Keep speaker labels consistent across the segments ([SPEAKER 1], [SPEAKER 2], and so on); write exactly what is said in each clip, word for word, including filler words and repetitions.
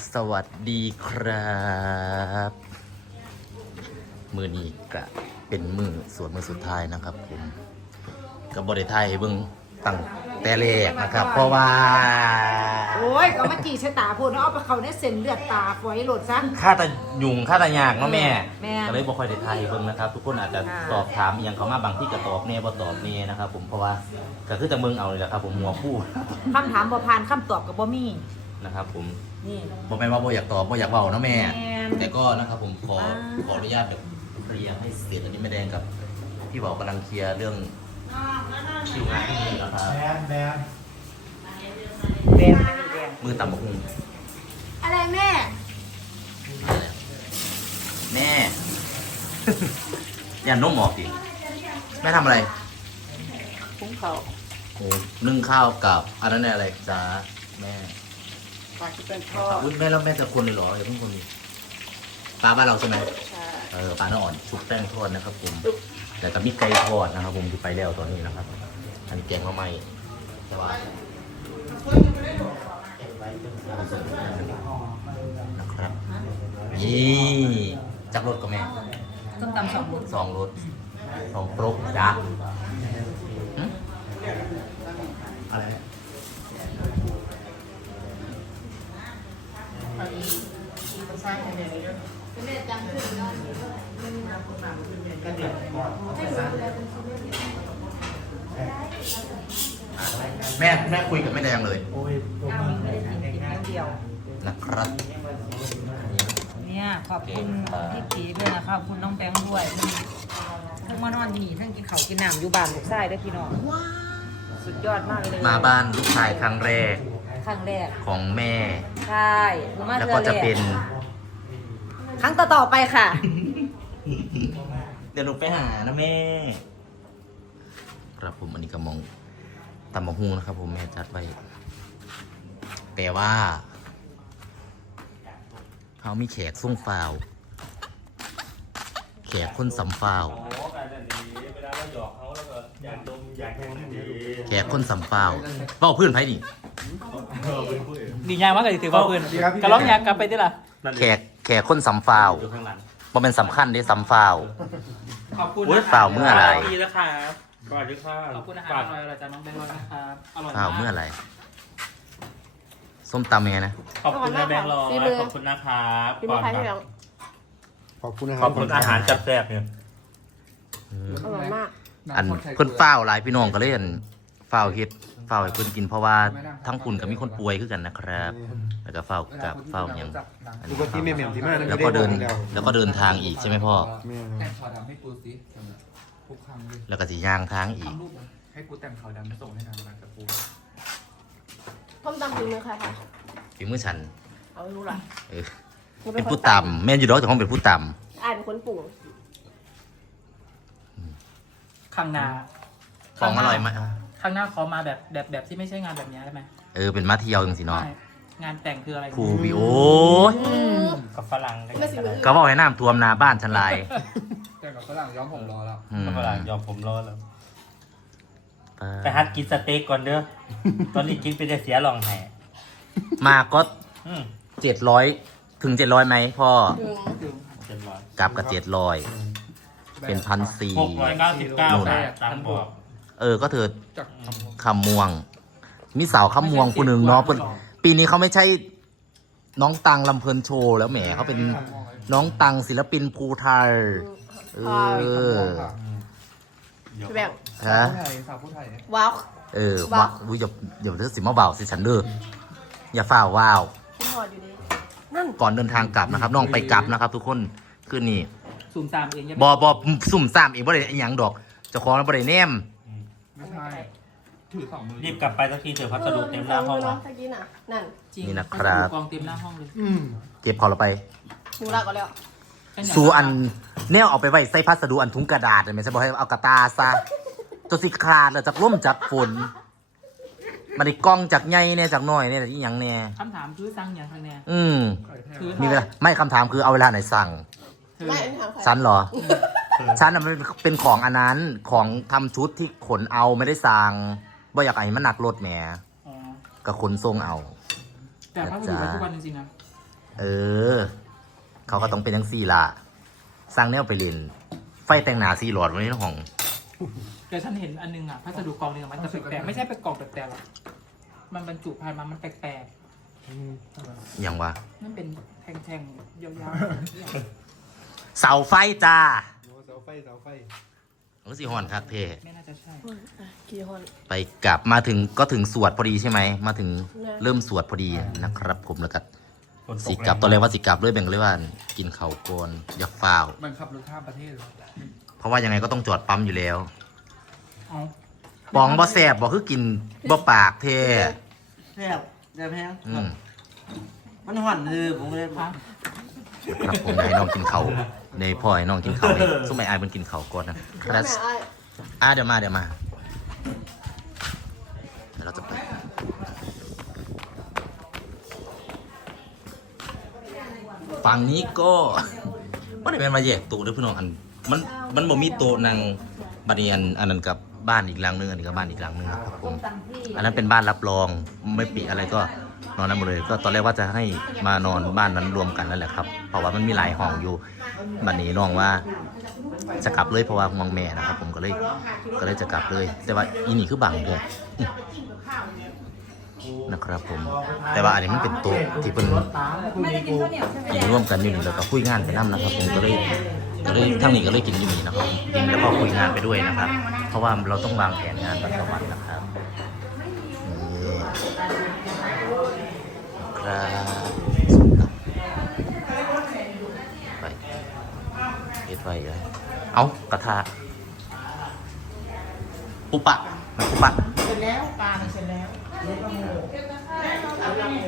[SPEAKER 1] สวัสดีครับมือนี้ก็เป็นมือสวดมือสุดท้ายนะครับผมกับบริไทยเบิ้งตั้งแต่แรกนะครับเพราะว่า
[SPEAKER 2] โอ้ยก็มาจีชะตาพูดเนาะเอาไปเขาได้เส้นเลือดตาฝอยโหลดซะ
[SPEAKER 1] ค่าตะยุงค่าตะยากเนาะแม่
[SPEAKER 2] แม่
[SPEAKER 1] ก็เลยบ่ค่อยได้ไทยเบิ้งนะครับ ทุกคนอาจจะตอบถามอหย่างเขามาบางที่ก็ตอบเน่บ่ตอบเน่นะครับผมเพราะว่าก็คือจะเมืองเอาเลยแหละครับผมหัวผู้
[SPEAKER 2] คำถามบ่ผ่านคำตอบกับบ่มี
[SPEAKER 1] นะครับผม
[SPEAKER 2] นี่
[SPEAKER 1] บอกแม่ว่าบ่อยากตอบบ่อยากเบานะแม่
[SPEAKER 2] แม่น
[SPEAKER 1] แต่ก็นะครับผมขอ
[SPEAKER 2] ว้า
[SPEAKER 1] ขออนุญาตแบบเคลียร์ให้เสร็จอันนี้ไม่แดงกับพี่บอกกำลังเคลียร์เรื่องคิวงานที่นี่นะครับ
[SPEAKER 3] แบนแบน
[SPEAKER 2] แดงไม่มีแดง
[SPEAKER 1] มือต่ำบักหุ่ง
[SPEAKER 2] อะไรแม่
[SPEAKER 1] แม่ ยันนมหมอกดิแม่ทำอะไร
[SPEAKER 2] พุ้งเขา
[SPEAKER 1] โอ้นึ่งข้าวกับอันนั้นอะไรจ้าแม่
[SPEAKER 2] ปลาที่เป็นทอด
[SPEAKER 1] อุ๊ยแม่แล้วแม่จะคนเลยเหรออย่าเพิ่งคนดิปลาบ้านเราใช่ไหม
[SPEAKER 2] ใช่
[SPEAKER 1] เออปลาเนื้ออ่อนชุบแป้งทอดนะครับผมแต่กับมีไก่ทอดนะครับผมที่ไปแล้วตอนนี้นะครับอันนี้แกงข้าวไหม้สบายนะครับนี่จักรถก็แม่
[SPEAKER 2] ต้มตำสองบุญ
[SPEAKER 1] สองรถสองครกจ้ะหึอะไร แม่แม่คุยกับแม่แดงเลย
[SPEAKER 3] โอ้ยผม
[SPEAKER 2] ไม่ได้กินกินอย่างเดียว
[SPEAKER 1] นะครับ
[SPEAKER 2] เนี่ยขอบคุณพี่ตีด้วยนะขอบคุณน้องแบงค์ด้วยทั้งมานอนที่นี่ทั้งกินข้าวกินน้ำอยู่บ้านลูกชายด้วยพี่น้องสุดยอดมากเลย
[SPEAKER 1] มาบ้านลูกชายครั้งแรก
[SPEAKER 2] ครั้งแรก
[SPEAKER 1] ของแม่
[SPEAKER 2] ใช่ผมมา
[SPEAKER 1] แล้ว
[SPEAKER 2] เทื่
[SPEAKER 1] ก็
[SPEAKER 2] อแร
[SPEAKER 1] จะเป็น
[SPEAKER 2] ครั้งต่อๆไปค่ะ
[SPEAKER 1] เดี๋ยวหนูไปหานะแม่ ครับผมอันนี้ก็มองตำมะฮุงนะครับผมแม่จัดไว้แต่ว่าเขามีแขกส่งฟาว แขกคนสำฟาว แขกคนสำฟาวเบ้าเพื่อนไพ่ดิ
[SPEAKER 4] ดีงามมากเลยถือว่าเพื่อนกระล้องยางกลับไปที่ละ
[SPEAKER 1] แขกแขกคนสำฟาวมันเป็นสำคัญเด้สำฟาว
[SPEAKER 4] ขอบคุณ
[SPEAKER 1] อุ๊ยเปล่าเมื่อไหร่
[SPEAKER 4] ดีแล้วครับสวัสดีครับขอบคุณอาหารอร่อยๆจากน้องแบงค์ร้อยนะครับอร่อย
[SPEAKER 1] ฟาว
[SPEAKER 4] มาก
[SPEAKER 1] เมื่อไหร่ส้มตำยังไงนะ
[SPEAKER 4] ขอบคุณนะแบงค์ร้อยขอบคุณนะครับก่อนครับ
[SPEAKER 3] ขอบคุณนะค
[SPEAKER 4] ข
[SPEAKER 3] รั
[SPEAKER 4] อบคุณอาหารแซ่บๆเนี่ย
[SPEAKER 5] อร่อยมาก
[SPEAKER 1] อันเพิ่นฝ้าวหลายพี่น้องก็เลยอันฝ้าวเฮ็ดฝ้าวให้เพิ่นกินเพราะว่าทั้งคุณก็มีคนป่วยคือกันนะครับ แล้วก็ฝ้าวกับฝ้าวหยังอัน
[SPEAKER 3] ดู
[SPEAKER 1] นี้
[SPEAKER 3] ว่าที่แม่แหม่มที่มากนะ
[SPEAKER 1] แล้วก็เดินแล้วก็เดินทางอีกใช่ไหมพ่อ
[SPEAKER 6] แต่งขาวดำให้กูสิทุกครั้งเลย
[SPEAKER 1] แล้วก็สิย่างทางอีก
[SPEAKER 6] ทำรูปให้กูแต่งขาวดำส่งให้ทางร้านกับกู
[SPEAKER 5] ต้มตำฝีมือใครคะ
[SPEAKER 1] ฝีมือฉัน
[SPEAKER 5] เอาไม่รู้ล่ะ
[SPEAKER 1] เออเป็นผู้ต่ำแม่นอยู่ดอกแต่ของเป็นผู้ต่
[SPEAKER 5] อ่านคนปรุง
[SPEAKER 4] ข้างหน้า
[SPEAKER 1] ำของอร่อยมาก
[SPEAKER 4] ข้างหน้าขอมาแบบแบบแบบที่ไม่ใช่งานแบบนี้ได้ไหม
[SPEAKER 1] เออเป็นมาเที่ยวจังสิเนาะ
[SPEAKER 4] ไม่งานแต่งคืออะไร
[SPEAKER 1] ครูวิโอ
[SPEAKER 4] กับฝรั่งได้
[SPEAKER 5] ไม่สิมือ
[SPEAKER 1] ก็บอกให้น้ำท่วมนาบ้านฉันหลาย
[SPEAKER 6] แต่งกับฝรั่งย้อมผมรอแล้ว
[SPEAKER 1] อืม
[SPEAKER 4] กับฝรั่งยอมผมรอแล้ว
[SPEAKER 1] ไป
[SPEAKER 4] ไปฮัดกินสเต็กก่อนเด้อตอนนี้กินไปได้เสียหลองแห่
[SPEAKER 1] มาก็
[SPEAKER 4] อืม
[SPEAKER 1] เจ็ดร้อยถึงเจ็ดร้อยไหมพ่อ
[SPEAKER 5] ถึง
[SPEAKER 4] เจ็ดร้อย
[SPEAKER 1] กลับกับเจ็ดร้อยเป็นพันสี่
[SPEAKER 4] หกร้อยเก้าสิบเก้าบาทตามบอก
[SPEAKER 1] เออ ก็เธอ
[SPEAKER 6] จาก
[SPEAKER 1] คำม่วง มีสาวคำม่วงคนหนึ่งเนาะเพิ่นปีนี้เขาไม่ใช่น้องตังลำเพลินโชว์แล้วแหมเขาเป็นน้องตังศิลปินภูไทยเออ
[SPEAKER 5] แบบ
[SPEAKER 1] ฮะ
[SPEAKER 6] ผู้ไทยสาวผู้ไทย
[SPEAKER 5] ว้าว
[SPEAKER 1] เออว่าอุ้ยอย่าอย่าเธอสิมาเบาสิฉันเด้ออย่าฝ้าวว้าว
[SPEAKER 5] ที่หอดอยู่นี่นั่น
[SPEAKER 1] ก่อนเดินทางกลับนะครับน้องไปกลับนะครับ ทุกคนคือนี่
[SPEAKER 4] ซูมตามเองยัง
[SPEAKER 1] บอบอสุ่มซ่ามเองบ่ได้อหยังดอกเจ้าของบ่ได้แนม
[SPEAKER 6] ไม่ใช่ถือสองมือ
[SPEAKER 4] รีบกลับไปสักทีเถอะพัสดุเต็มหน้าห้อง
[SPEAKER 5] เนาะ
[SPEAKER 4] แล้ว
[SPEAKER 5] ตะกี้น่ะนั่น
[SPEAKER 4] จริง
[SPEAKER 1] นี่นะครับ
[SPEAKER 4] กองเต็มหน้าห้องเลย
[SPEAKER 3] อืม
[SPEAKER 1] เก็บของเราไป
[SPEAKER 5] หนูรักก็แล้ว
[SPEAKER 1] สู่อันแนวเอาไปไว้ใส่พัสดุอันถุงกระดาษเลยไหมใช่บอกให้เอากระตาซะตัวสิคลาดแล้วจากร่มจากฝนมันได้กล้องจากใหญ่เนี่ยจากน้อยเนี่ยที่ยังเนี่ย
[SPEAKER 4] คำถามคือสั่งอย่างไรเนี่ย
[SPEAKER 1] อืม
[SPEAKER 4] คือ
[SPEAKER 1] มีเวลาไม่คำถามคือเอาเวลาไหนสั่ง
[SPEAKER 5] ไม่อันนี้ถามใคร
[SPEAKER 1] ฉันเหรอ ฉันน่ะมันเป็นของอันนั้นของทำชุดที่ขนเอาไม่ได้สั่งบ่อยากให้มันหนักรถแหม
[SPEAKER 4] อ๋อ
[SPEAKER 1] ก็ขนส่งเอา
[SPEAKER 4] แต่พัสดุปัจจุบันจริงๆนะ
[SPEAKER 1] เออ เขาก็ต้องเป็นทั้งสี่ละสร้างแนวไปเล่นไฟแต่งหนาสี่หลอดไว้ในห้อง
[SPEAKER 4] เดี๋ยวฉันเห็นอันนึงอ่ะพัสดุกล่องนึงอะมันจะแปลกๆไม่ใช่เป็นกล่องแปลกๆหรอกมันบรรจุภายมามันแปลก
[SPEAKER 1] อย่างวะ
[SPEAKER 4] ๆนั่นเป็นแทงๆยาว
[SPEAKER 1] เสาไฟจ้า
[SPEAKER 3] เสาไฟเสาไฟ
[SPEAKER 1] โอ้สิหอนคักเท
[SPEAKER 4] ๆไม่น่าจะใช่
[SPEAKER 5] กี่คน
[SPEAKER 1] ไปกลับมาถึงก็ถึงสวดพอดีใช่ไหม มาถึงเริ่มสวดพอดีนะครับ ผมแล้วก็สิกลับตอนแรกว่าสิกลับเลยแบ่งเลยว่า กินเข่าวก่อนอยากฝ้าว
[SPEAKER 6] มันขับรถข้ามประเทศเลย
[SPEAKER 1] เพราะว่ายังไงก็ต้องจอดปั๊มอยู่แล้ว
[SPEAKER 4] เอา
[SPEAKER 1] ปองบ่แสบบ่คือกินบ่ปากเท่
[SPEAKER 7] แซ่บแซ่บแห้ง
[SPEAKER 1] อืม
[SPEAKER 7] มันห่อนเลยผมเลย
[SPEAKER 4] ฮะ
[SPEAKER 1] ครับผมอยากให้น้องกินเขาวในพ่อให้น้องกินเขาวเนี่ยสมัยอายมันกินเขาวก่อนนะค
[SPEAKER 5] แม่
[SPEAKER 1] รับ
[SPEAKER 5] ไอ้
[SPEAKER 1] อ่ะเดี๋ยวมาเดี๋ยวมาเดี๋ยวเราจะไปฝั่งนี้ก็ไม่ได้เป็นมาแยกตัวเด้วยพี่น้องอันมันมันบ่มีโต๊ะนั่งบัดนี้อันอันนั้นกับบ้านอีกหลังนึงอันนี้กับบ้านอีกหลังนึงนะครับผมอันนั้นเป็นบ้านรับรองไม่ปิอะไรก็นอนนั้นหมดเลย ก็ตอนแรกว่าจะให้มานอนบ้านนั้นรวมกันนั่นแหละครับเพราะว่ามันมีหลายห้องอยู่บัดนี้น้องว่าจะกลับเลยเพราะว่ามองแม่นะครับ ผมก็เลยก็เลยจะกลับเลย แต่ว่าอีนี่คือบังเลยนะครับผมแต่ว่าอันนี้มันเป็นโต๊ะที่เป็น
[SPEAKER 2] ไม่ได้กินข้าวเหนียวใช่ไหม
[SPEAKER 1] กินร่วมกันอยู่นี่แล้วก็คุยงานไปนั่นะครับผมก็เลยก็เลยทั้งนี้ก็เลยกินอยู่นี่นะครับกินแล้วก็คุยงานไปด้วยนะครับ เพราะว่าเราต้องวางแผนงานแต่ละวันนะครับนี่ครับไปเฮ็ดไว้เลยเอากระทะปุปะมันปุปะ
[SPEAKER 7] เสร็จแล้วปลาเสร็จแล้วเล็กละโม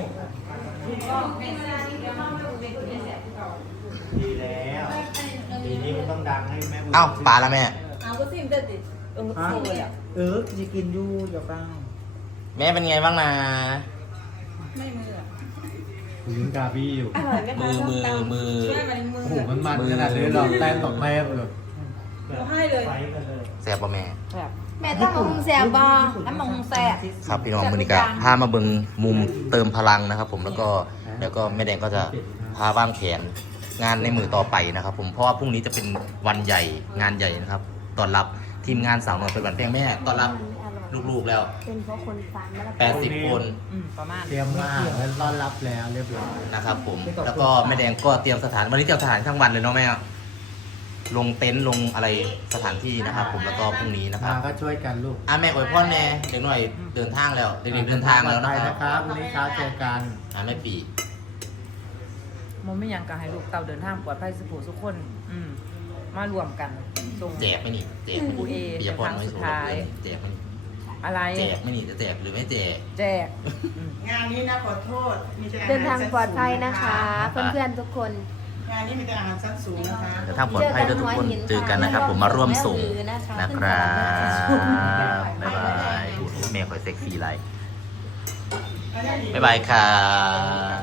[SPEAKER 3] ดีแล้วทีนี้มันต้องดังให้แม่บุญ
[SPEAKER 1] เอ้าปลาแล้วแม่
[SPEAKER 2] เอาก็ซิมเด็ดดิเออซิมเลยอ่ะ
[SPEAKER 7] เออจะกินอยู่อย่าเปล่า
[SPEAKER 1] แม่เป็นไงบ้างนะ
[SPEAKER 2] ไม่มืออ่ะ
[SPEAKER 3] ถึงกาบี้อยู่
[SPEAKER 2] อร่อยไหมคะ
[SPEAKER 1] มือมือมือ
[SPEAKER 2] ช่วยมาในมือ
[SPEAKER 3] โอ้โหมันมันขนาดนี้เราแต้มต่อแต้มเลย
[SPEAKER 2] เราให้เลย
[SPEAKER 1] แซ่บป่ะแม่
[SPEAKER 2] แบบ
[SPEAKER 5] แม่ตั้งมุมแสบบอ
[SPEAKER 2] น้ำมันแสบ
[SPEAKER 1] ครับพี่น้องมือนี้ก็พามาเบิงมุมเติมพลังนะครับ ผมแล้วก็แล้วก็แม่แดงก็จะพาว่างแขนงานในมือต่อไปนะครับ ผมเพราะว่าพรุ่งนี้จะเป็นวันใหญ่งานใหญ่นะครับต้อนรับทีมงานสาวน้อยเป็นวันแพงแม่ต้อนรับลูกๆแล้ว
[SPEAKER 5] เป็นเพราะคนฟังแล้ว
[SPEAKER 1] แปดสิบคน
[SPEAKER 2] อืมประมาณ
[SPEAKER 3] เตรียมมากแล้วต้อนรับแล้วเรียบร้อย
[SPEAKER 1] นะครับ ผมแล้วก็แม่แดงก็เตรียมสถานวันนี้เตรียมสถานทั้งวันเลยเนาะแม่ลงเต็นท์ลงอะไรสถานที่นะครับ ผมแล้วก็พรุ่งนี้นะค
[SPEAKER 3] มา
[SPEAKER 1] รับ
[SPEAKER 3] ก็ช่วยกันลูก
[SPEAKER 1] อ่ะแม่อวยพรแม่เด็กหน่อยเดินทางแล้วเด็กๆเดินทางแล้วนะ
[SPEAKER 3] ไป
[SPEAKER 1] ครั
[SPEAKER 3] นะ
[SPEAKER 1] บ
[SPEAKER 3] ครับวันนี้เช้าเจอกัน
[SPEAKER 1] อ่ะแม่ปี
[SPEAKER 2] มันไม่ยังกะให้ลูกเต่าเดินทางปลอดภัยสุขทุกคน อืมมารวมกันส่ง
[SPEAKER 1] แจกไหม่นี่แจกไหม
[SPEAKER 2] ครูเอ
[SPEAKER 1] ปียพรน้อย
[SPEAKER 2] สุ
[SPEAKER 1] สุ
[SPEAKER 2] ด
[SPEAKER 1] ด
[SPEAKER 2] ท้าย
[SPEAKER 1] แจกไหมนี่
[SPEAKER 2] อะไร
[SPEAKER 1] แจกไหม่นี่จะแจกหรือไม่แจก
[SPEAKER 2] แจกอืม
[SPEAKER 7] งานนี้นะขอโทษมีแต่อาหาร
[SPEAKER 5] เดินทางปลอดภัยนะคะ
[SPEAKER 1] ครั
[SPEAKER 5] เพื่
[SPEAKER 1] บ
[SPEAKER 5] อนๆทุกคน
[SPEAKER 7] งานนี้มีแต่อาหารชั้นสูงนะคะ
[SPEAKER 1] แต่ถ้าปลอดภัยด้วยทุกคนเจอกันนะครับ ผมมาร่วมส่งนะครับบ๊ายบายดูแม่คอยเซ็กซี่ไลน์บ๊ายบายครับ